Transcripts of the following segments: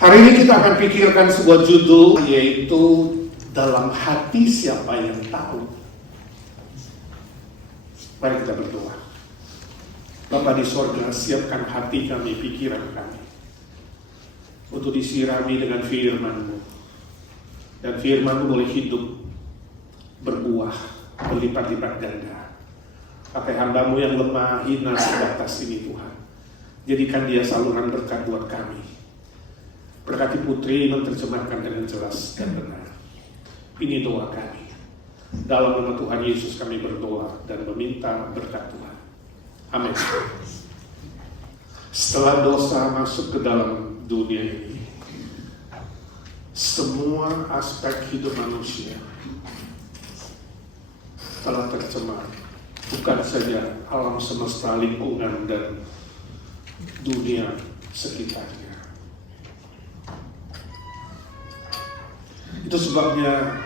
Hari ini kita akan pikirkan sebuah judul, yaitu dalam hati siapa yang tahu. Mari kita berdoa. Bapa di sorga, siapkan hati kami, pikiran kami, untuk disirami dengan firman-Mu. Dan firman-Mu boleh hidup, berbuah, berlipat-lipat ganda. Pakai hamba-Mu yang lemah, hina, sebatas ini Tuhan. Jadikan dia saluran berkat buat kami. Berkati putri menerjemahkan dengan jelas dan benar. Ini doa kami. Dalam nama Tuhan Yesus kami berdoa dan meminta berkat Tuhan. Amin. Setelah dosa masuk ke dalam dunia ini, semua aspek hidup manusia telah tercemar. Bukan saja alam semesta, lingkungan, dan dunia sekitarnya. Itu sebabnya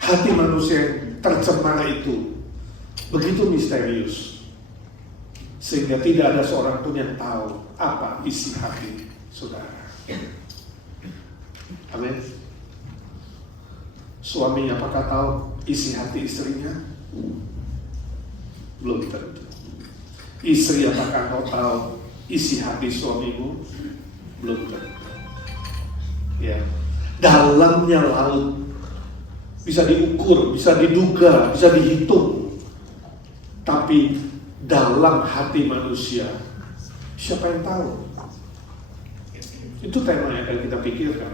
hati manusia yang tercemar itu begitu misterius, sehingga tidak ada seorang pun yang tahu apa isi hati saudara. Amin. Suami apakah tahu isi hati istrinya? Belum tentu. Istri apakah kau tahu isi hati suamimu? Belum tentu. Ya. Dalamnya laut, bisa diukur, bisa diduga, bisa dihitung. Tapi dalam hati manusia, siapa yang tahu? Itu tema yang akan kita pikirkan.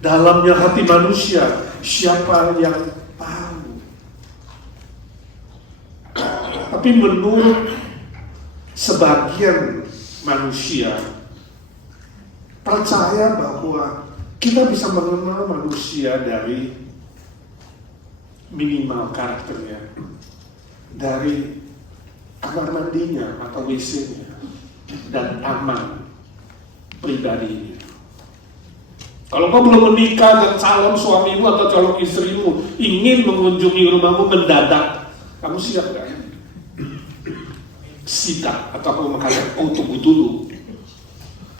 Dalamnya hati manusia, siapa yang tahu? Tapi menurut sebagian manusia, percaya bahwa kita bisa mengenal manusia dari minimal karakternya, dari kamar mandinya atau WC-nya, dan taman pribadinya. Kalau kau belum menikah dan calon suamimu atau calon istrimu ingin mengunjungi rumahmu mendadak, kamu siap gak? Siap atau kamu mengatakan, oh tunggu dulu.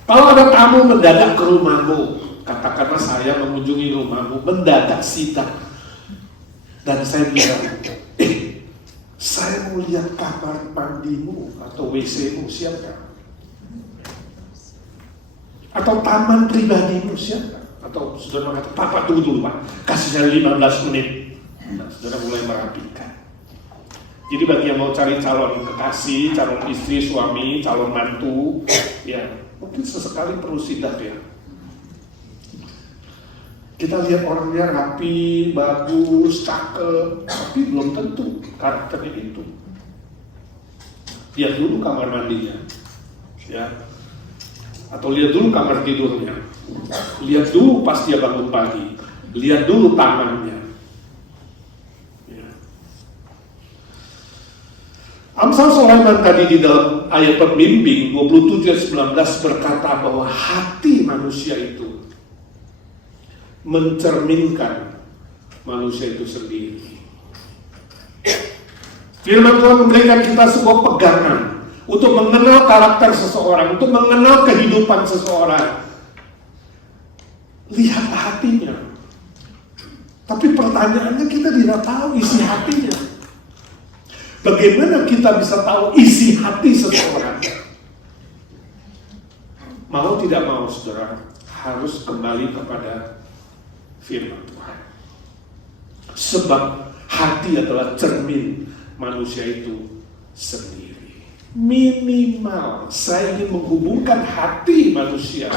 Kalau ada tamu mendadak ke rumahmu, katakanlah saya mengunjungi rumahmu, mendadak sidak, dan saya bilang, saya mau lihat kamar mandimu atau WC-mu, siapa? Atau taman pribadimu, siapa? Atau saudara mengatakan, Papa tunggu dulu Pak, kasih saya 15 menit. Nah, saudara mulai merapikan. Jadi bagi yang mau cari calon kekasih, calon istri, suami, calon mantu, ya mungkin sesekali perlu sidak ya. Kita lihat orangnya rapi, bagus, cakep, tapi belum tentu karakternya itu. Lihat dulu kamar mandinya, ya, atau lihat dulu kamar tidurnya, lihat dulu pas dia bangun pagi, lihat dulu tamannya. Ya. Amsal Sulaiman tadi di dalam ayat pembimbing 27-19 berkata bahwa hati manusia itu mencerminkan manusia itu sendiri. Firman Tuhan memberikan kita sebuah pegangan untuk mengenal karakter seseorang, untuk mengenal kehidupan seseorang. Lihat hatinya. Tapi pertanyaannya kita tidak tahu isi hatinya. Bagaimana kita bisa tahu isi hati seseorang? Mau tidak mau saudara, harus kembali kepada firman Tuhan. Sebab hati adalah cermin manusia itu sendiri. Minimal saya ingin menghubungkan hati manusia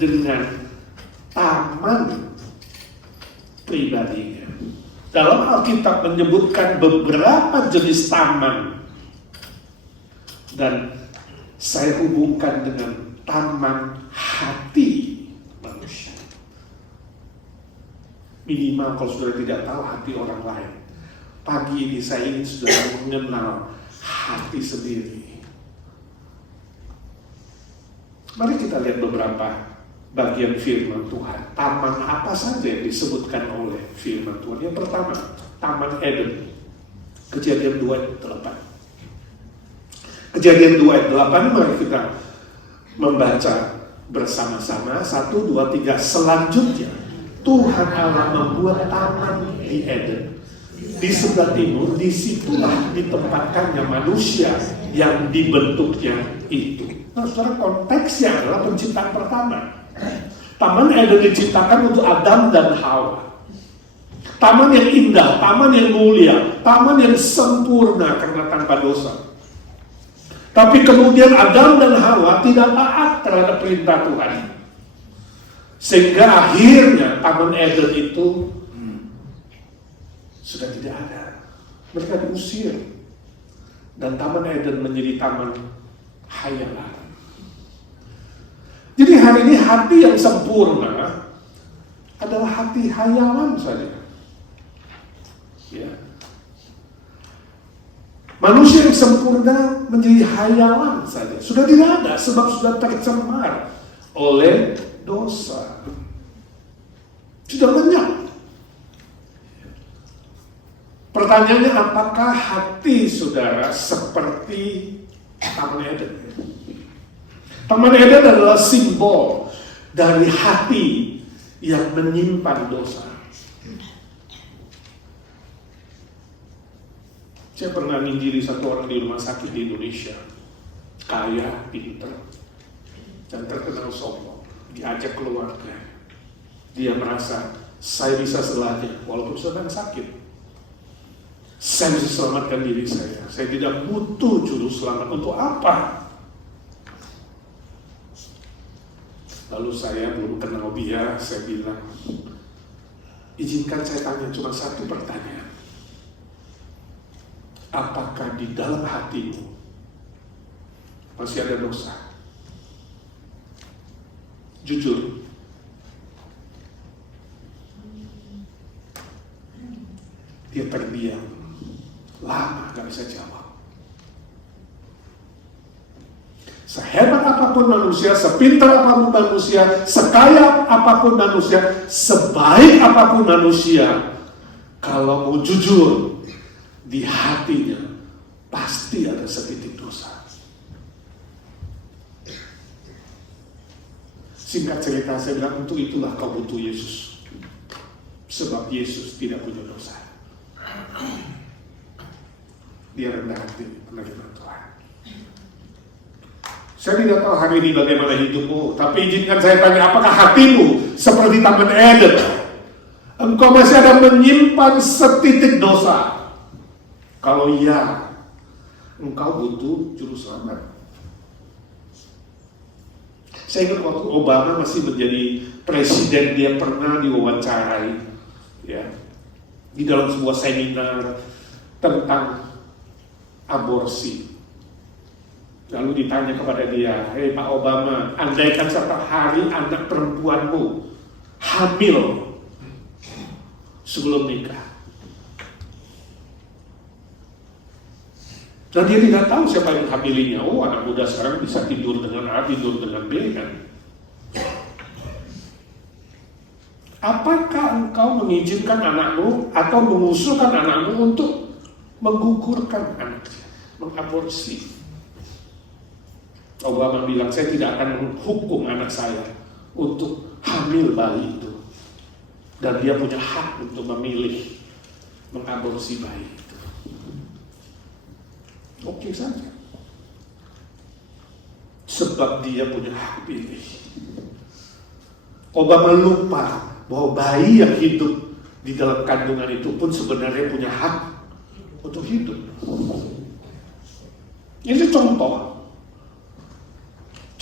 dengan taman pribadinya. Dalam Alkitab menyebutkan beberapa jenis taman, dan saya hubungkan dengan taman hati manusia. Minimal kalau saudara tidak tahu hati orang lain, pagi ini saya ingin saudara mengenal hati sendiri. Mari kita lihat beberapa bagian firman Tuhan. Taman apa saja yang disebutkan oleh firman Tuhan? Yang pertama, Taman Eden. Kejadian 2 ayat 8. Kejadian 2 ayat 8, mari kita membaca bersama-sama. 1, 2, 3. Selanjutnya Tuhan Allah membuat taman di Eden. Di sebelah timur, disitulah ditempatkannya manusia yang dibentuknya itu. Nah, saudara, konteksnya adalah penciptaan pertama. Taman Eden diciptakan untuk Adam dan Hawa. Taman yang indah, taman yang mulia, taman yang sempurna karena tanpa dosa. Tapi kemudian Adam dan Hawa tidak taat terhadap perintah Tuhan. Sehingga akhirnya Taman Eden itu sudah tidak ada. Mereka diusir. Dan Taman Eden menjadi taman hayalan. Jadi hari ini hati yang sempurna adalah hati hayalan saja. Ya. Manusia yang sempurna menjadi hayalan saja. Sudah tidak ada sebab sudah tercemar oleh dosa. Sudah lenyap. Pertanyaannya, apakah hati saudara seperti Taman Eden? Taman Eden adalah simbol dari hati yang menyimpan dosa. Saya pernah menginjili satu orang di rumah sakit di Indonesia, kaya, pintar, dan terkenal sombong. Diajak keluarga, dia merasa saya bisa selanya walaupun sedang sakit. Saya bisa selamatkan diri saya. Saya tidak butuh juru selamat. Untuk apa? Lalu saya belum kenal dia, saya bilang, izinkan saya tanya cuma satu pertanyaan. Apakah di dalam hatimu masih ada dosa? Jujur. Dia terdiam. Lama gak bisa jawab. Sehebat apapun manusia, sepintar apapun manusia, sekaya apapun manusia, sebaik apapun manusia, kalau mau jujur, di hatinya pasti ada setitik dosa. Singkat cerita, saya bilang, untuk itulah kau butuh Yesus. Sebab Yesus tidak punya dosa. Dia rendah hati menerima Tuhan. Saya tidak tahu hari ini bagaimana hidupmu, tapi izinkan saya tanya, apakah hatimu seperti Taman Eden? Engkau masih ada menyimpan setitik dosa? Kalau iya, engkau butuh juru selamat. Saya ingat waktu Obama masih menjadi presiden, dia pernah diwawancarai, ya, di dalam sebuah seminar tentang aborsi. Lalu ditanya kepada dia, hei Pak Obama, andaikan satu hari anak perempuanmu hamil sebelum nikah. Dan dia tidak tahu siapa yang hamilinya. Oh, anak muda sekarang bisa tidur dengan A, tidur dengan B, kan? Apakah engkau mengizinkan anakmu atau mengusulkan anakmu untuk menggugurkan anaknya, mengaborsi? Obama bilang, saya tidak akan menghukum anak saya untuk hamil bayi itu. Dan dia punya hak untuk memilih mengaborsi bayi itu. Oke saja. Sebab dia punya hak pilih. Obama lupa bahwa bayi yang hidup di dalam kandungan itu pun sebenarnya punya hak untuk hidup. Ini contoh.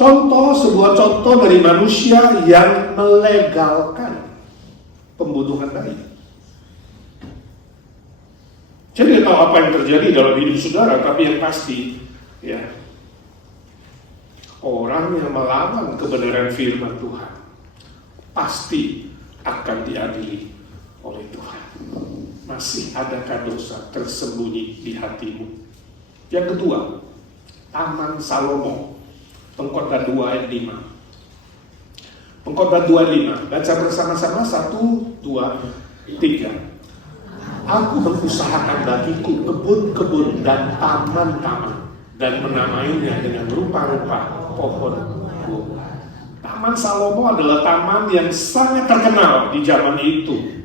Sebuah contoh dari manusia yang melegalkan pembunuhan bayi. Saya tidak tahu apa yang terjadi dalam hidup saudara, tapi yang pasti, ya, orang yang melawan kebenaran firman Tuhan pasti akan diadili oleh Tuhan. Masih adakah dosa tersembunyi di hatimu? Yang kedua, Taman Salomo, Pengkhotbah 2 ayat 5. Pengkhotbah 2 ayat 5. Baca bersama-sama, 1, 2, 3. Aku mengusahakan bagiku kebun-kebun dan taman-taman, dan menamainya dengan rupa-rupa pohon buah. Taman Salomo adalah taman yang sangat terkenal di zaman itu.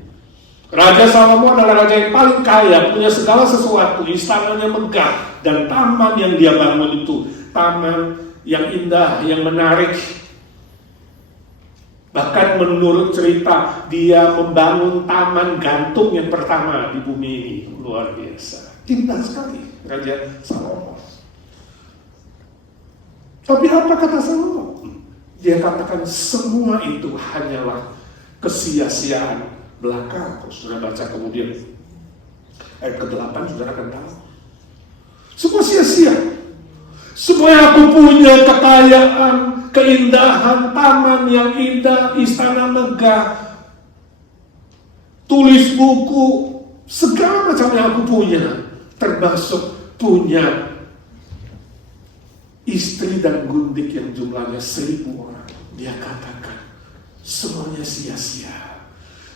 Raja Salomo adalah raja yang paling kaya, punya segala sesuatu, istananya megah, dan taman yang dia bangun itu taman yang indah, yang menarik. Bahkan menurut cerita, dia membangun taman gantung yang pertama di bumi ini. Luar biasa, indah sekali Raja Salomo. Tapi apa kata Salomo? Dia katakan semua itu hanyalah kesia-siaan belaka. Kalau sudah baca kemudian ayat ke-8, saudara akan tahu. Semua sia-sia. Semua yang aku punya, kekayaan, keindahan, taman yang indah, istana megah, tulis buku, segala macam yang aku punya, termasuk punya istri dan gundik yang jumlahnya 1.000 orang. Dia katakan semuanya sia-sia,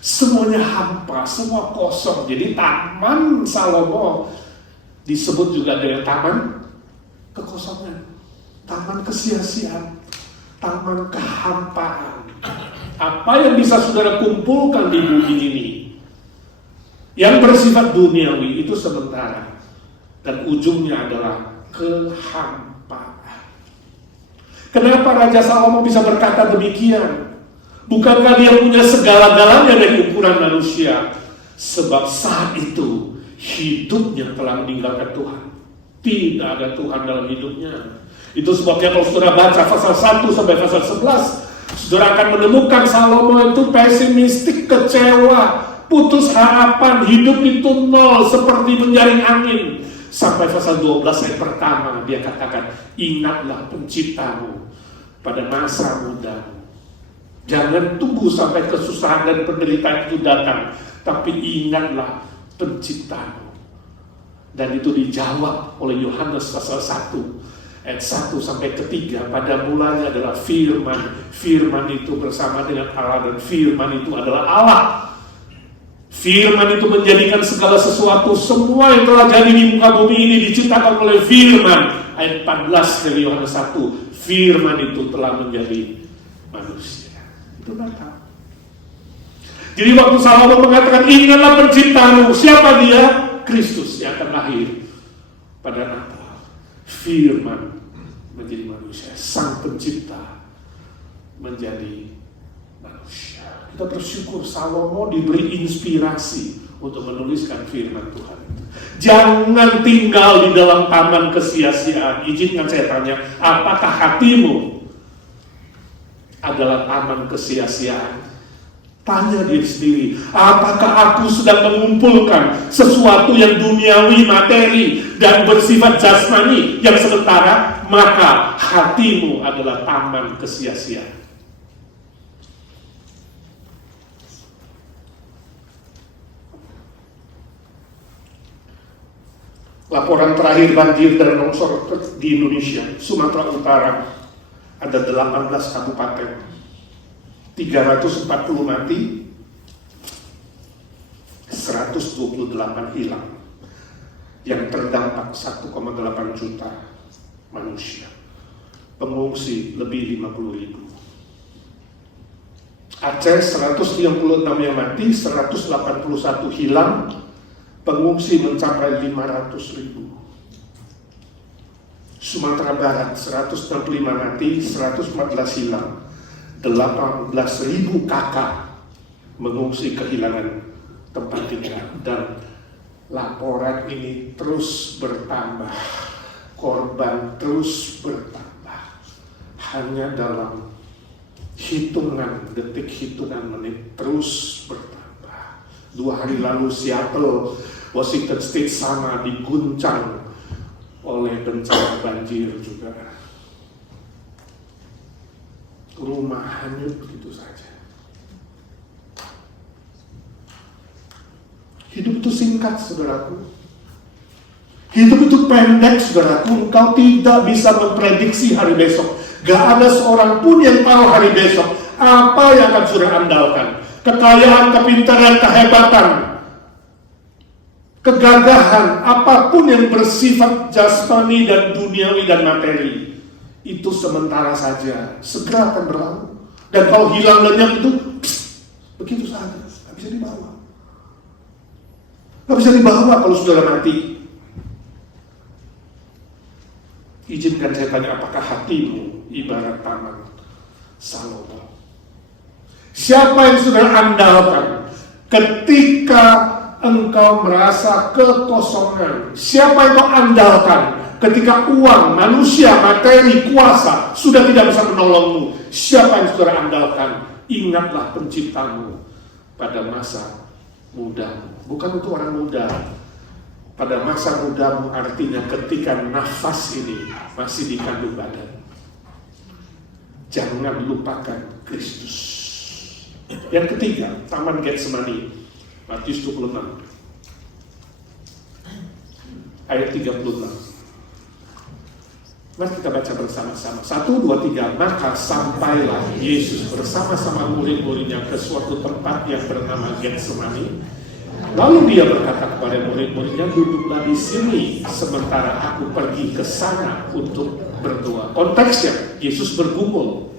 semuanya hampa, semua kosong. Jadi taman Salomo disebut juga dengan taman kekosongan, taman kesia-siaan, taman kehampaan. Apa yang bisa saudara kumpulkan di bumi ini yang bersifat duniawi itu sementara, dan ujungnya adalah kehampaan. Kenapa Raja Salomo bisa berkata demikian? Bukankah dia punya segala-galanya dari ukuran manusia? Sebab saat itu hidupnya telah meninggalkan Tuhan. Tidak ada Tuhan dalam hidupnya. Itu sebabnya kalau saudara baca pasal 1 sampai pasal 11, saudara akan menemukan Salomo itu pesimistik, kecewa, putus harapan, hidup itu nol, seperti menjaring angin. Sampai pasal 12 ayat pertama dia katakan, ingatlah penciptamu pada masa mudamu. Jangan tunggu sampai kesusahan dan penderitaan itu datang, tapi ingatlah penciptamu. Dan itu dijawab oleh Yohanes pasal 1 ayat 1 sampai 3. Pada mulanya adalah firman, firman itu bersama dengan Allah, dan firman itu adalah Allah. Firman itu menjadikan segala sesuatu, semua yang telah jadi di muka bumi ini diciptakan oleh firman. Ayat 14 dari Yohanes 1, firman itu telah menjadi manusia. Itu Natal. Jadi waktu Salomo mengatakan ingatlah penciptamu, siapa dia? Kristus yang akan lahir pada Natal. Firman menjadi manusia, sang pencipta menjadi manusia. Kita bersyukur Salomo diberi inspirasi untuk menuliskan firman Tuhan. Jangan tinggal di dalam taman kesia-siaan. Izinkan saya tanya, apakah hatimu adalah taman kesia-siaan? Tanya diri sendiri, apakah aku sedang mengumpulkan sesuatu yang duniawi, materi, dan bersifat jasmani yang sementara? Maka hatimu adalah taman kesia-siaan. Laporan terakhir banjir dan longsor di Indonesia, Sumatera Utara, ada 18 kabupaten, 340 mati, 128 hilang, yang terdampak 1,8 juta manusia, pengungsi lebih 50.000. Aceh 136 yang mati, 181 hilang, pengungsi mencapai 500.000. Sumatera Barat 165 mati, 114 hilang, 18.000 kakak mengungsi kehilangan tempat tinggal. Dan laporan ini terus bertambah, korban terus bertambah. Hanya dalam hitungan detik, hitungan menit terus bertambah. 2 hari lalu Seattle, Washington State sama diguncang oleh bencana banjir juga. Rumah hanyut begitu saja. Hidup itu singkat, saudaraku. Hidup itu pendek, saudaraku. Engkau tidak bisa memprediksi hari besok. Gak ada seorang pun yang tahu hari besok apa yang akan saudara andalkan. Kekayaan, kepintaran, kehebatan, kegagahan, apapun yang bersifat jasmani dan duniawi dan materi, itu sementara saja, segera akan berlalu. Dan kalau hilang lenyap itu, begitu saja, nggak bisa dibawa. Nggak bisa dibawa kalau saudara mati. Izinkan saya tanya, apakah hatimu ibarat taman Salomo? Siapa yang saudara andalkan ketika engkau merasa kekosongan? Siapa yang kau andalkan ketika uang, manusia, materi, kuasa sudah tidak bisa menolongmu? Siapa yang saudara andalkan? Ingatlah penciptamu pada masa mudamu. Bukan untuk orang muda. Pada masa mudamu artinya ketika nafas ini masih di kandung badan. Jangan lupakan Kristus. Yang ketiga, Taman Getsemani, Matius 26 ayat 36. Mari kita baca bersama-sama. 1, 2, 3. Maka sampailah Yesus bersama-sama murid-muridnya ke suatu tempat yang bernama Getsemani. Lalu dia berkata kepada murid-muridnya, duduklah di sini sementara aku pergi ke sana untuk berdoa. Konteksnya, Yesus bergumul.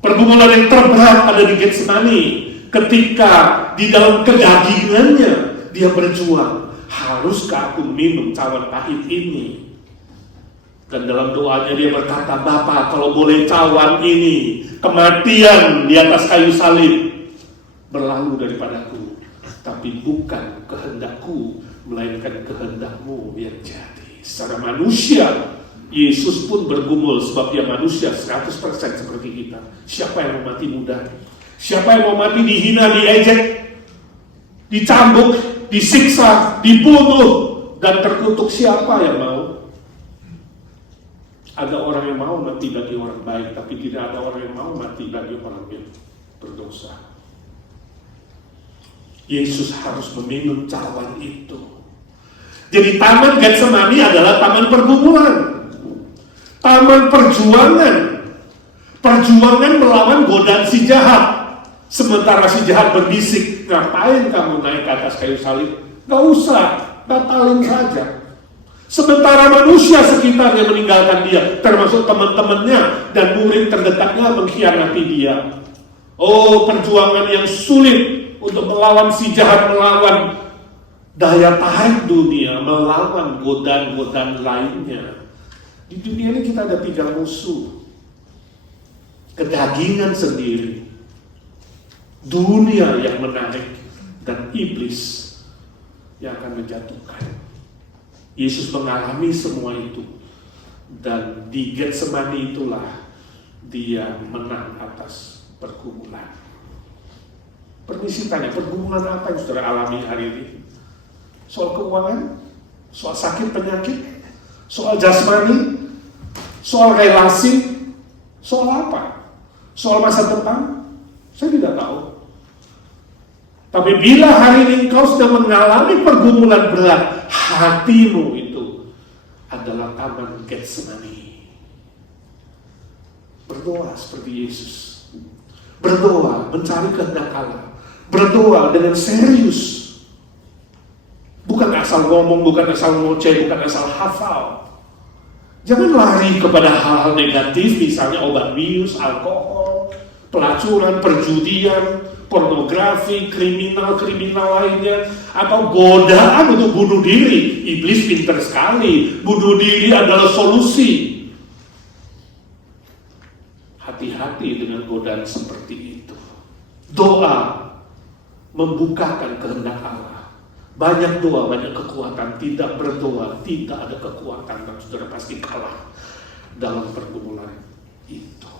Pergumulan yang terberat ada di Getsemani ketika di dalam kedagingannya dia berjuang. Haruskah aku minum cawan pahit ini? Dan dalam doanya dia berkata, Bapa, kalau boleh cawan ini, kematian di atas kayu salib, berlalu daripadaku. Tapi bukan kehendakku, melainkan kehendakmu yang jadi. Secara manusia, Yesus pun bergumul sebab dia manusia 100% seperti kita. Siapa yang mau mati muda? Siapa yang mau mati dihina, diejek, dicambuk, disiksa, dibunuh, dan terkutuk? Siapa yang mau? Ada orang yang mau mati bagi orang baik, tapi tidak ada orang yang mau mati bagi orang yang berdosa. Yesus harus meminum cawan itu. Jadi Taman Getsemani adalah taman pergumulan, taman perjuangan. Perjuangan melawan godaan si jahat. Sementara si jahat berbisik, ngapain kamu naik ke atas kayu salib? Gak usah, batalin saja. Sementara manusia sekitarnya meninggalkan dia, termasuk teman-temannya dan murid terdekatnya mengkhianati dia. Oh, perjuangan yang sulit untuk melawan si jahat, melawan daya tahan dunia, melawan godaan-godaan lainnya. Di dunia ini kita ada 3 musuh. Kedagingan sendiri, dunia yang menarik, dan iblis yang akan menjatuhkan. Yesus mengalami semua itu, dan di Getsemani itulah dia menang atas pergumulan. Permisi tanya, pergumulan apa yang saudara alami hari ini? Soal keuangan? Soal sakit penyakit? Soal jasmani? Soal relasi? Soal apa? Soal masa depan? Saya tidak tahu. Tapi bila hari ini engkau sedang mengalami pergumulan berat, hatimu itu adalah Taman Getsemani. Berdoa seperti Yesus. Berdoa, mencari kehendak Allah. Berdoa dengan serius. Bukan asal ngomong, bukan asal ngoceh, bukan asal hafal. Jangan lari kepada hal-hal negatif, misalnya obat bius, alkohol, pelacuran, perjudian, pornografi, kriminal lainnya, atau godaan untuk bunuh diri. Iblis pintar sekali, bunuh diri adalah solusi. Hati-hati dengan godaan seperti itu. Doa membukakan kehendak Allah. Banyak doa, banyak kekuatan. Tidak berdoa, tidak ada kekuatan, dan saudara pasti kalah dalam pergumulan itu.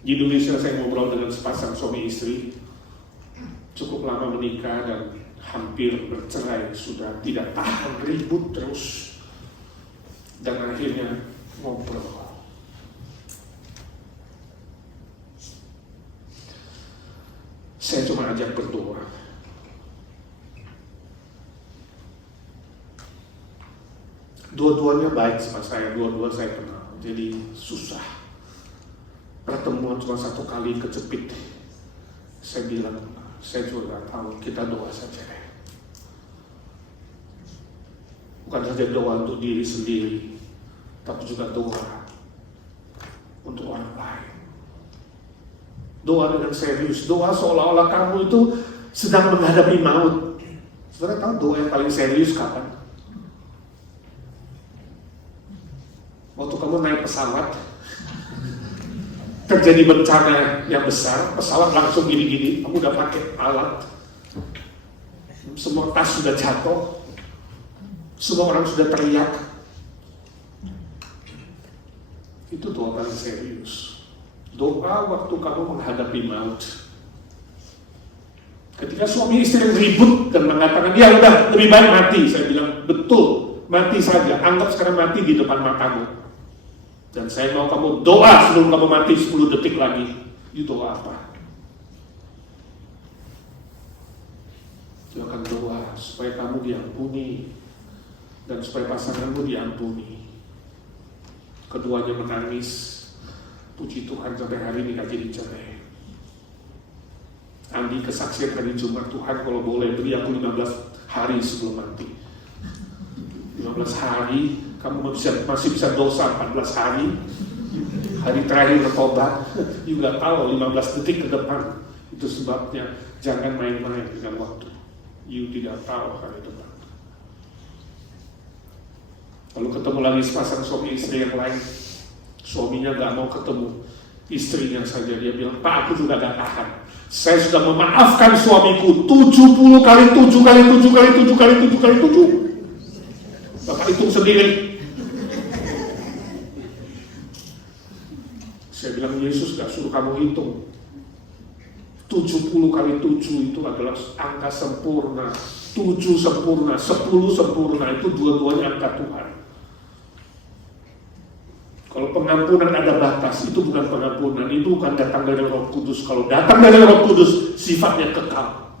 Di Indonesia saya ngobrol dengan sepasang suami istri, cukup lama menikah dan hampir bercerai, sudah tidak tahan, ribut terus, dan akhirnya ngobrol. Saya cuma ajak berdoa. Dua-duanya baik sama saya, dua-dua saya kenal, jadi susah. Pertemuan cuma 1 kali kecepit. Saya bilang, saya juga gak tahu, kita doa saja. Bukan saja doa untuk diri sendiri, tapi juga doa untuk orang lain. Doa dengan serius, doa seolah-olah kamu itu sedang menghadapi maut. Saudara tahu doa yang paling serius kapan? Waktu kamu naik pesawat, terjadi bencana yang besar, pesawat langsung gini-gini, kamu udah pakai alat, semua tas sudah jatuh, semua orang sudah teriak. Itu doa paling serius. Doa waktu kamu menghadapi maut. Ketika suami istri ribut dan mengatakan, ya udah lebih baik mati, saya bilang betul, mati saja, anggap sekarang mati di depan matamu. Dan saya mau kamu doa sebelum kamu mati 10 detik lagi. Itu doa apa? Dia akan doa supaya kamu diampuni dan supaya pasanganmu diampuni. Keduanya menangis. Puji Tuhan sampai hari ini gak jadi cerai. Andi kesaksian hari Jumat, Tuhan kalau boleh beri aku 15 hari sebelum mati. 15 hari, kamu masih bisa dosa 14 hari. Hari terakhir bertobat, juga tahu 15 detik ke depan. Itu sebabnya jangan main-main dengan waktu. You tidak tahu hari depan. Lalu ketemu lagi sepasang suami istri yang lain. Suaminya gak mau ketemu istrinya saja. Dia bilang, Pak, aku juga gak tahan. Saya sudah memaafkan suamiku 70 kali 7 kali 7 kali 7 kali 7 kali 7. Bapak hitung sendiri. Saya bilang, Yesus gak suruh kamu hitung. 70 kali 7 itu adalah angka sempurna. 7 sempurna, 10 sempurna. Itu dua-duanya angka Tuhan. Kalau pengampunan ada batas, itu bukan pengampunan, itu bukan datang dari Roh Kudus. Kalau datang dari Roh Kudus, sifatnya kekal.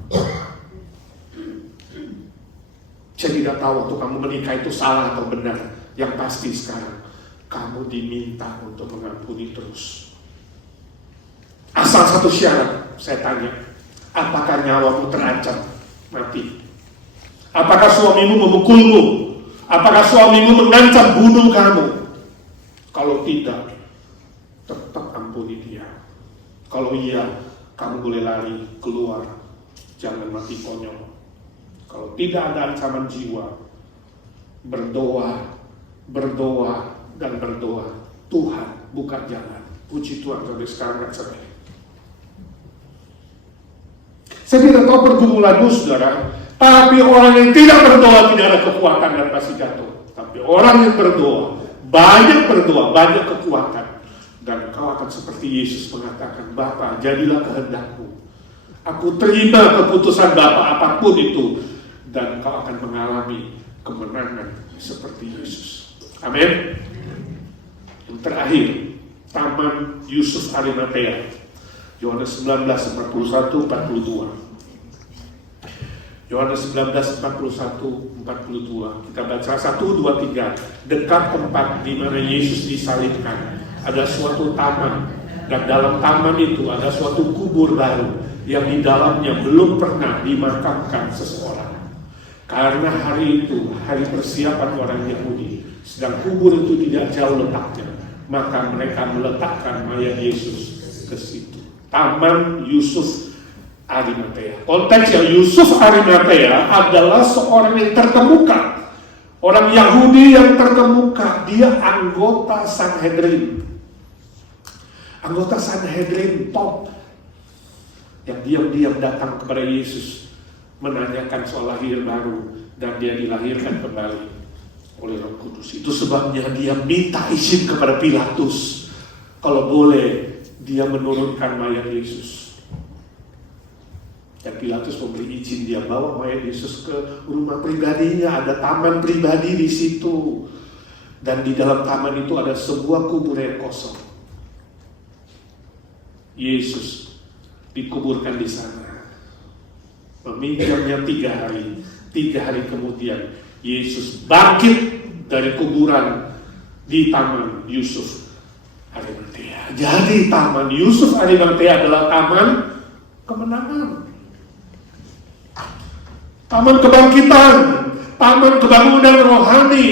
Saya tidak tahu waktu kamu menikah itu salah atau benar. Yang pasti sekarang, kamu diminta untuk mengampuni terus. Asal satu syarat, saya tanya, apakah nyawamu terancam mati? Apakah suamimu memukulmu? Apakah suamimu mengancam bunuh kamu? Kalau tidak, tetap ampuni dia. Kalau iya, kamu boleh lari keluar, jangan mati konyol. Kalau tidak ada ancaman jiwa, berdoa, dan berdoa. Tuhan buka jalan. Puji Tuhan sampai sekarang gak cerai. Saya tidak tahu pergumulanmu, saudara, tapi orang yang tidak berdoa tidak ada kekuatan dan pasti jatuh. Tapi orang yang berdoa, banyak kekuatan. Dan kau akan seperti Yesus mengatakan, Bapa, jadilah kehendak-Mu. Aku terima keputusan Bapa apapun itu. Dan kau akan mengalami kemenangan seperti Yesus. Amin. Yang terakhir, Taman Yusuf Arimatea. Yohanes 19:41-42. Yohanes 19:41-42. Kita baca 1, 2, 3. Dekat tempat di mana Yesus disalibkan ada suatu taman, dan dalam taman itu ada suatu kubur baru yang di dalamnya belum pernah dimakamkan seseorang. Karena hari itu hari persiapan orang Yahudi, sedang kubur itu tidak jauh letaknya, maka mereka meletakkan mayat Yesus ke situ. Taman Yusuf Arimatea. Konteksnya Yusuf Arimatea adalah seorang yang terkemuka, orang Yahudi yang terkemuka. Dia anggota Sanhedrin, top, yang diam-diam datang kepada Yesus menanyakan soal lahir baru, dan dia dilahirkan kembali oleh Roh Kudus. Itu sebabnya dia minta izin kepada Pilatus, kalau boleh dia menurunkan mayat Yesus. Dan Pilatus memberi izin, dia bawa mayat Yesus ke rumah pribadinya, ada taman pribadi di situ. Dan di dalam taman itu ada sebuah kubur yang kosong. Yesus dikuburkan di sana. Meminjamnya 3 hari. 3 hari kemudian Yesus bangkit dari kuburan di Taman Yusuf Arimatea. Jadi Taman Yusuf Arimatea adalah taman kemenangan, taman kebangkitan, taman kebangunan rohani,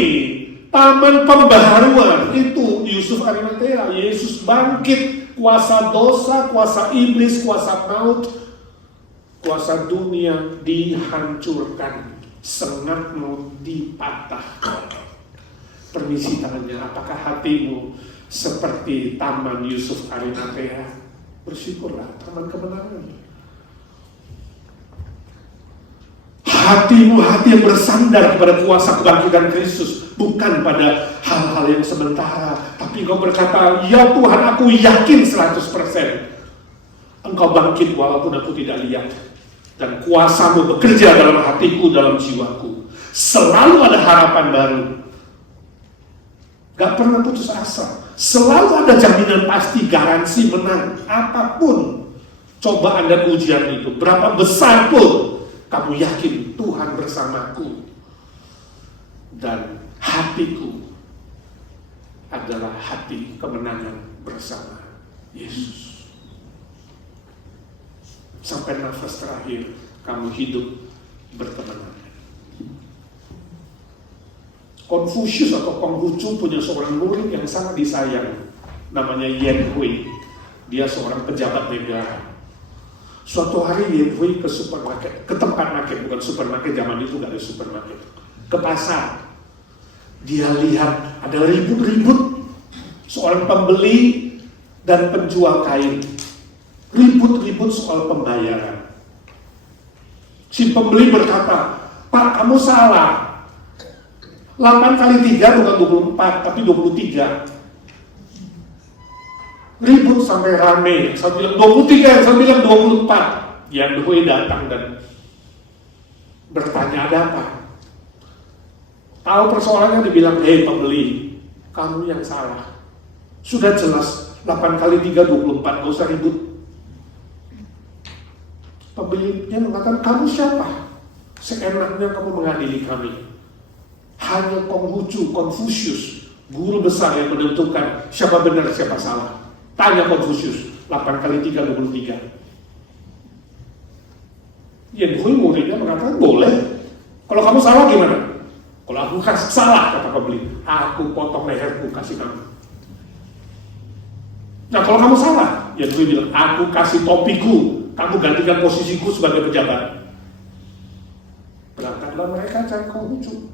taman pembaharuan. Itu Yusuf Arimatea. Yesus bangkit, kuasa dosa, kuasa iblis, kuasa maut, kuasa dunia dihancurkan, sengat maut dipatahkan. Permisi tangannya, apakah hatimu seperti taman Yusuf Arimatea? Bersyukurlah, taman kemenangan. Hatimu hati yang bersandar kepada kuasa kebangkitan Kristus, bukan pada hal-hal yang sementara, tapi engkau berkata, ya Tuhan, aku yakin 100% Engkau bangkit walaupun aku tidak lihat, dan kuasamu bekerja dalam hatiku, dalam jiwaku. Selalu ada harapan baru, gak pernah putus asa, selalu ada jaminan pasti, garansi menang. Apapun cobaan dan ujian itu, berapa besar pun, kamu yakin Tuhan bersamaku, dan hatiku adalah hati kemenangan bersama Yesus. Sampai nafas terakhir kamu hidup berkemenangan. Konfusius atau Konghucu punya seorang murid yang sangat disayang, namanya Yen Hui. Dia seorang pejabat negara. Suatu hari Yen Hui ke supermarket, ke tempat market, bukan supermarket, zaman itu gak ada supermarket, ke pasar. Dia lihat ada ribut-ribut seorang pembeli dan penjual kain, ribut-ribut soal pembayaran. Si pembeli berkata, Pak, kamu salah, 8 kali 3 bukan 24 tapi 23. Ribut sampai rame, saya bilang 23, saya bilang 24. Yang Hui datang dan bertanya, ada apa? Tahu persoalannya, dibilang, pembeli, kamu yang salah. Sudah jelas 8 kali 3 24, gak usah ribut. Pembelinya mengatakan, kamu siapa? Seenaknya kamu mengadili kami. Hanya Konghucu, Konfusius, guru besar yang menentukan siapa benar siapa salah. Tanya Konfusius, 8 kali 3 23. Yen Hui muridnya mengatakan, boleh. Kalau kamu salah gimana? Kalau aku salah, kata pembeli, aku potong leherku kasih kamu. Nah kalau kamu salah, Yen Hui bilang, aku kasih topiku, kamu gantikan posisiku sebagai pejabat. Berangkatlah mereka cari Konghucu.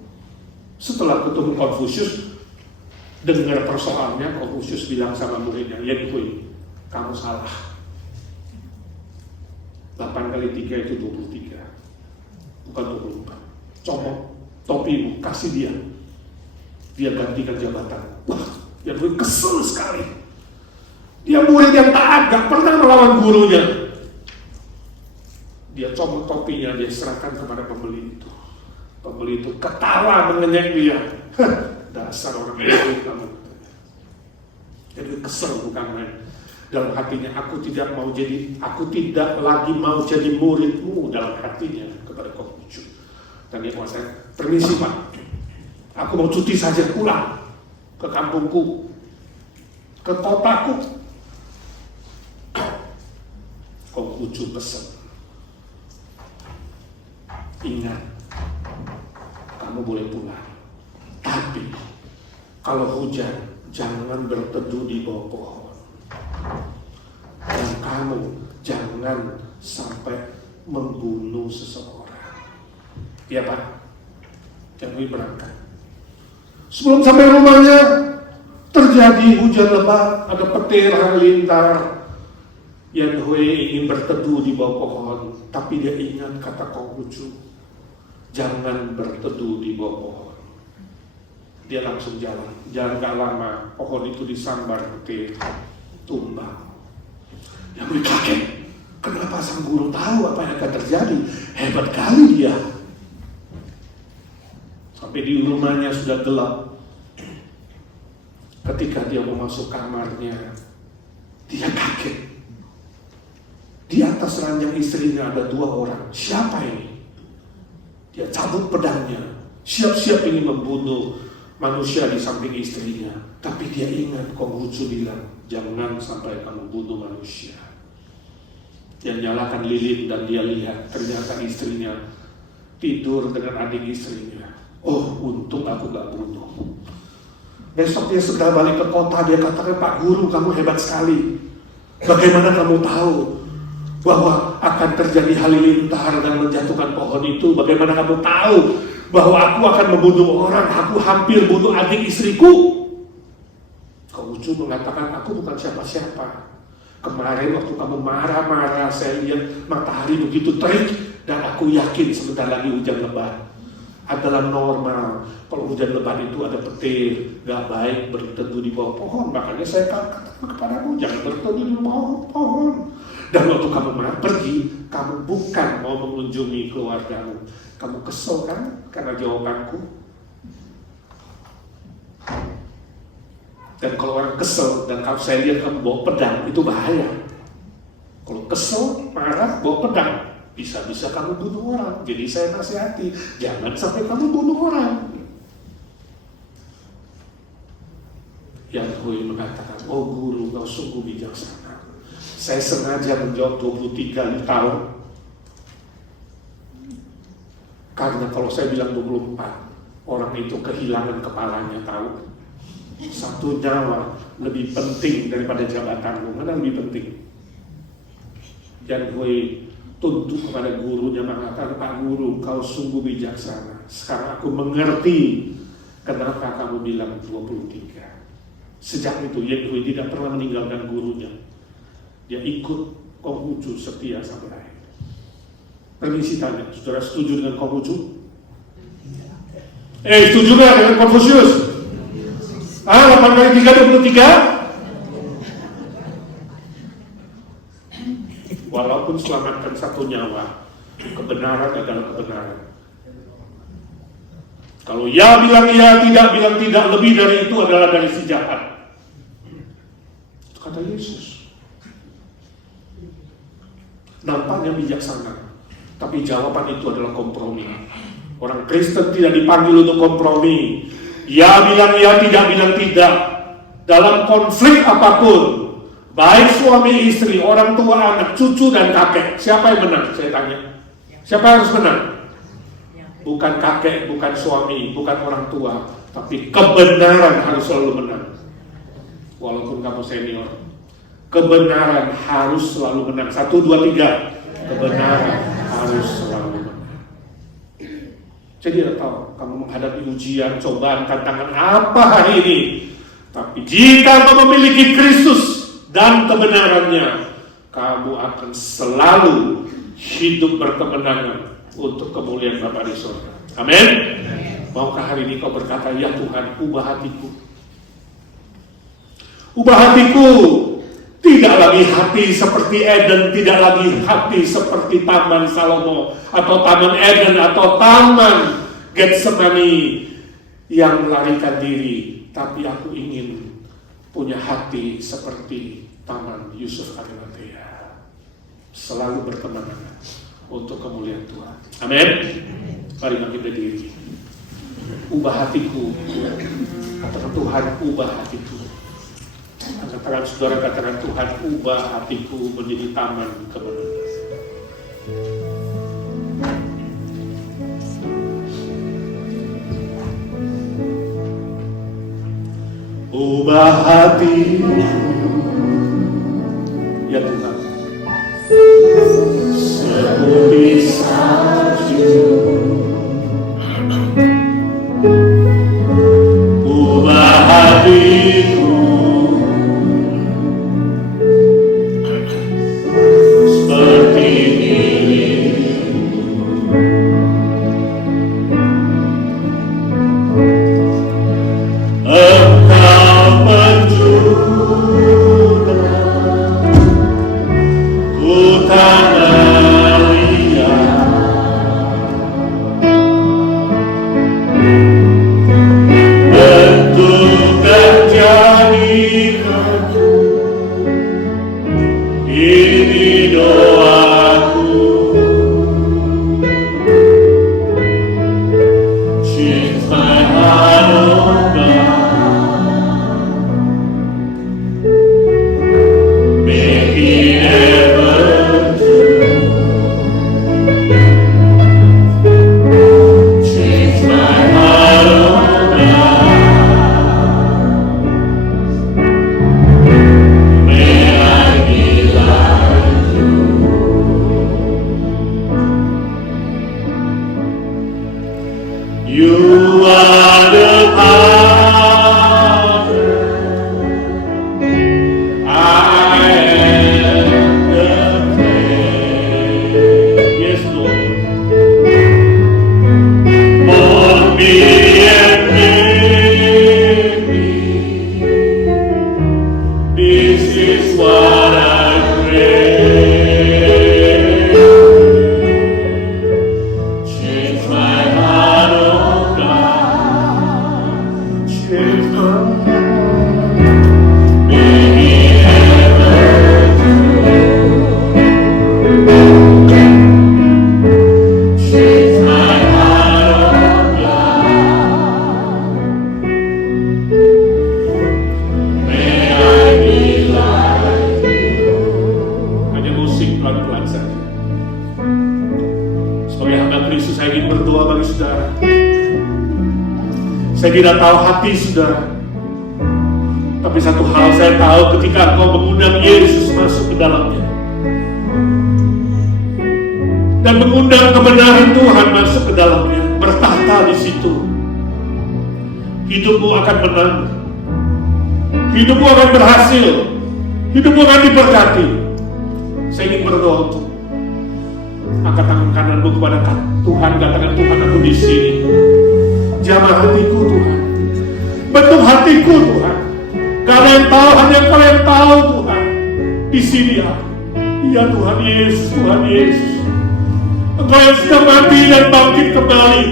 Setelah ketemu Konfusius, dengar persoalannya, Konfusius bilang sama muridnya, Yen Hui, kamu salah. 8 kali 3 itu 23, bukan 24. Comot topimu, kasih dia. Dia gantikan jabatan. Wah, Yen Hui kesel sekali. Dia murid yang taat, gak pernah melawan gurunya. Dia comot topinya, dia serahkan kepada pembeli itu. Pembeli itu ketawa mengenyek dia. Dasar orang itu kamu. Jadi kesel bukan main. Dalam hatinya, aku tidak lagi mau jadi muridmu, dalam hatinya kepada Konghucu. Dan dia mengatakan, permisi Pak, aku mau cuti saja, pulang ke kampungku, ke kotaku. Konghucu pesan, ingat, kamu boleh pulang, tapi kalau hujan jangan berteduh di bawah pohon, dan kamu jangan sampai membunuh seseorang. Iya Pak. Yen Hui berangkat. Sebelum sampai rumahnya terjadi hujan lebat, ada petir halilintar. Yen Hui ingin berteduh di bawah pohon, tapi dia ingat kata Konghucu, jangan berteduh di bawah pohon. Dia langsung jalan gak lama, pohon itu disambar petir, tumbang. Yen Hui kaget, kenapa sang guru tahu apa yang akan terjadi? Hebat kali dia. Sampai di rumahnya sudah gelap. Ketika dia mau masuk kamarnya, dia kaget. Di atas ranjang istrinya ada 2 orang. Siapa ini? Dia cabut pedangnya, siap-siap ingin membunuh manusia di samping istrinya. Tapi dia ingat Konghucu bilang, jangan sampai kamu bunuh manusia. Dia nyalakan lilin dan dia lihat, ternyata istrinya tidur dengan adik istrinya. Oh, untung aku gak bunuh. Besok dia sudah balik ke kota, dia katakan, Pak Guru, kamu hebat sekali. Bagaimana kamu tahu bahwa akan terjadi halilintar dan menjatuhkan pohon itu? Bagaimana kamu tahu bahwa aku akan membunuh orang? Aku hampir bunuh adik istriku. Konghucu mengatakan, aku bukan siapa-siapa. Kemarin waktu kamu marah-marah, saya lihat matahari begitu terik, dan aku yakin sebentar lagi hujan lebat. Adalah normal. Kalau hujan lebat itu ada petir, gak baik berteduh di bawah pohon. Makanya saya katakan kepadamu, jangan berteduh di bawah pohon. Dan waktu kamu pergi, kamu bukan mau mengunjungi keluargamu. Kamu kesel kan karena jawabanku? Dan kalau orang kesel, dan kalau saya lihat kamu bawa pedang, itu bahaya. Kalau kesel, marah, bawa pedang, bisa-bisa kamu bunuh orang. Jadi saya nasihati, jangan sampai kamu bunuh orang. Yang Hui mengatakan, oh guru, kau sungguh bijaksana. Saya sengaja menjawab 23 tahun. Karena kalau saya bilang 24, orang itu kehilangan kepalanya, tahu. Satu nyawa lebih penting daripada jabatanmu. Mana lebih penting? Dan gue tuntut kepada gurunya, mengatakan, Pak Guru, kau sungguh bijaksana. Sekarang aku mengerti kenapa kamu bilang 23. Sejak itu Yen Hui tidak pernah meninggalkan gurunya. Dia ikut Konghucu setia sampai akhir. Permisi tanya, saudara setuju dengan Konghucu? Setuju gak dengan Konfusius? 8 kali 3, 23. Walaupun selamatkan satu nyawa, kebenaran adalah kebenaran. Kalau ya bilang ya, tidak bilang tidak, lebih dari itu adalah dari si jahat. Kata Yesus. Nampaknya bijaksana, tapi jawaban itu adalah kompromi. Orang Kristen tidak dipanggil untuk kompromi. Ya bilang ya, tidak bilang tidak. Dalam konflik apapun, baik suami istri, orang tua, anak, cucu, dan kakek, siapa yang menang? Saya tanya. Siapa yang harus menang? Bukan kakek, bukan suami, bukan orang tua, tapi kebenaran harus selalu menang. Walaupun kamu senior, kebenaran harus selalu menang. 1, 2, 3. Kebenaran harus selalu menang. Jadi tahu, kamu menghadapi ujian, cobaan, tantangan apa hari ini, tapi jika kamu memiliki Kristus dan kebenarannya, kamu akan selalu hidup berkemenangan untuk kemuliaan Bapa di surga. Amin. Maukah hari ini kau berkata, ya Tuhan, ubah hatiku. Ubah hatiku. Tidak lagi hati seperti Eden, tidak lagi hati seperti Taman Salomo, atau Taman Eden, atau Taman Getsemani yang melarikan diri. Tapi aku ingin punya hati seperti Taman Yusuf Arimatea, selalu berkemenangan untuk kemuliaan Tuhan. Amin. Mari kita berdiri. Ubah hatiku. Katakan, Tuhan, ubah hatiku. Katakan, saudara, katakan, Tuhan, ubah hatiku menjadi taman kemenangan. Ubah hatiku, ya Tuhan, seperti salju. Ubah hatiku seperti dirimu. Engkau menjuna ku tanah liat. Saya tidak tahu hati saudara, tapi satu hal saya tahu, ketika engkau mengundang Yesus masuk ke dalamnya dan mengundang kebenaran Tuhan masuk ke dalamnya, bertahta di situ, hidupmu akan menang, hidupmu akan berhasil, hidupmu akan diberkati. Saya ingin berdoa untuk angkat tangan kananmu kepada Tuhan, katakan, Tuhan, aku di sini. Jamah hatiku Tuhan, bentuk hatiku Tuhan. Gak ada yang tahu, hanya Engkau yang tahu Tuhan. Di sini aku. Ya Tuhan Yesus, Tuhan Yesus. Engkau yang sudah mati dan bangkit kembali.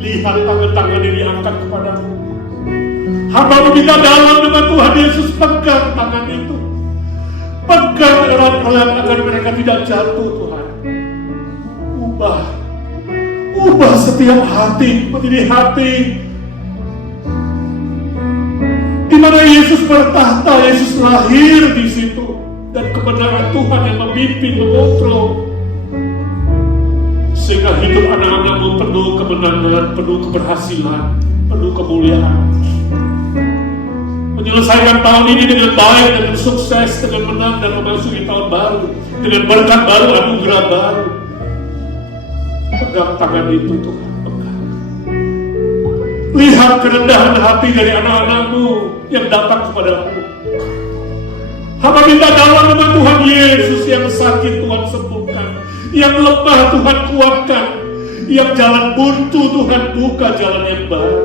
Lihat tangan-tangan ini diangkat kepadamu. Hamba meminta dalam nama Tuhan Yesus, pegang tangan itu. Pegang erat-erat agar mereka tidak jatuh Tuhan. Ubah setiap hati menjadi hati di mana Yesus bertahta, Yesus lahir di situ, dan kebenaran Tuhan yang memimpin, mengontrol, sehingga hidup anak-anakmu penuh kemenangan, penuh keberhasilan, penuh kemuliaan. Menyelesaikan tahun ini dengan baik, dengan sukses, dengan menang, dan memasuki tahun baru dengan berkat baru, anugerah baru. Pegang tangan itu Tuhan, pegang. Lihat kerendahan hati dari anak-anakmu yang datang kepadamu. Hamba minta dalam nama Tuhan Yesus, yang sakit Tuhan sembuhkan, yang lemah Tuhan kuatkan, yang jalan buntu Tuhan buka jalan yang baru.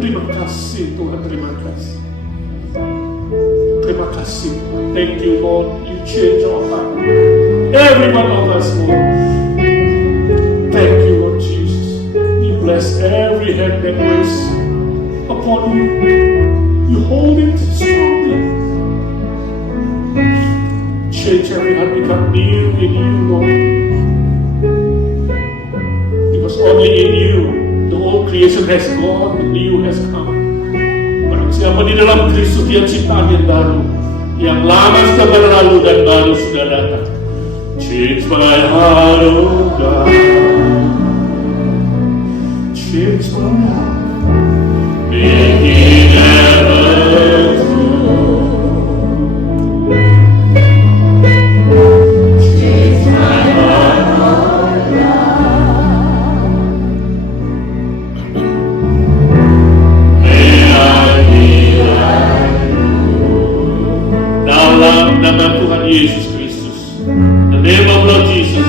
Terima kasih Tuhan, terima kasih. Terima kasih Tuhan. Thank you Lord, you change our heart. Every one of us Lord. Thank you, Lord Jesus. You bless every hand that rests upon you. You hold it strongly. Change every heart, become new in you, Lord. Because only in you, the old creation has gone, the new has come. Barang siapa di dalam Kristus, dia ciptaan yang baru. Yang lama sudah berlalu dan baru sudah datang. Change my heart, oh God. Change my heart, make it ever true. Change my heart, oh God. May I be like you. Dalam nama Tuhan Yesus Kristus, the name of Lord Jesus,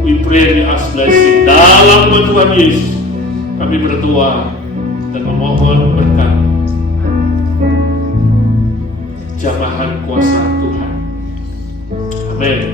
we pray and ask blessing. Dalam nama Tuhan Yesus, kami berdoa dan memohon berkat jamahan kuasa Tuhan. Amin.